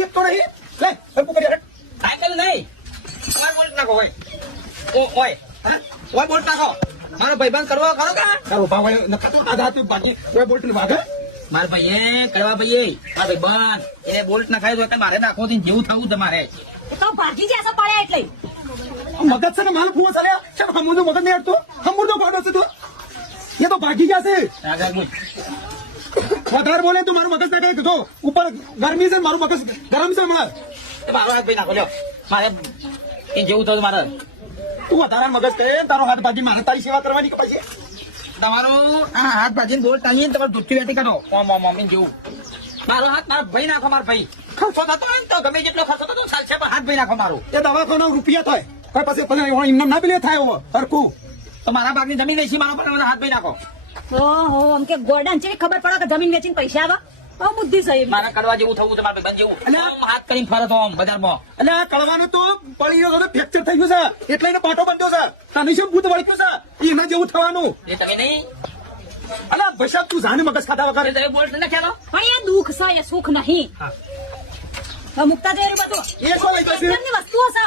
એક તો નહીં લે હરકું કરી હેડ સાયકલ નહીં ઓય બોલ્ટ નાખો ઓય ઓય ઓય બોલ્ટ નાખો મારો ભાઈબંધ કરવો ખરો કા તારો ભાવ નખાતો આધા તું બાકી કોઈ બોલ્ટ ને વાગે મારા ભાઈએ કરવા ભાઈએ મારા ભાઈબંધ એને બોલ્ટ નખાય તો કે મારે નાખો જેવું થવું તમારે એ તો ભાગી જશે પડ્યા એટલે મગજ છે ને માલ ફૂવો ચાલ્યા છે હમુરનો મગજ નહીં હટતો હમુરનો ભાડો છે તું એ તો ભાગી ગયા છે આગળ બોલ વધારે બોલે તો મારું મગજ નાખે જો ઉપર ગરમી છે મારું મગજ ગરમ છે હમણાં મારો હાથ ભાઈ નાખો લ્યો મારે એ જેવું થયું મારે તું વધારે મગજ કરે તારો હાથ ભાગી મારે તારી સેવા કરવાની કે પછી તમારો આ હાથ ભાજીને બોલ ટાંગીને તમારે દૂધથી વેટી કાઢો ઓમ ઓમ ઓમ જેવું મારો હાથ મારા ભાઈ નાખો મારા ભાઈ ખર્ચો થતો હોય ને તો ગમે જેટલો ખર્ચો થતો ચાલશે પણ હાથ ભાઈ નાખો મારું એ દવાખાનો રૂપિયા થાય પણ પછી ઇન્નામ ના પેલે થાય હરકું તો મારા ભાગની જમીન વેચી મારો પણ હાથ ભાઈ નાખો ઓહો આમ કે ગોડાન છે ખબર પડે કે જમીન વેચીને પૈસા આવે બહુ બુદ્ધિ સહી મારા કરવા જેવું થવું તમારે બંધ જેવું અને આમ હાથ કરીને ફરતો આમ બજારમાં એટલે આ કળવાનો તો પડી ગયો તો ફ્રેક્ચર થઈ ગયું છે એટલે એને પાટો બંધ્યો છે તને શું ભૂત વળગ્યું છે એના જેવું થવાનું એ તમે નહીં અલે ભૈસા તું જાને મગજ ખાતા વગર તમે બોલ્ટ નાખ્યા પણ એ દુઃખ છે એ સુખ નહીં હા મુકતા જઈ બધું એ શું લઈ જશે એમની વસ્તુઓ છે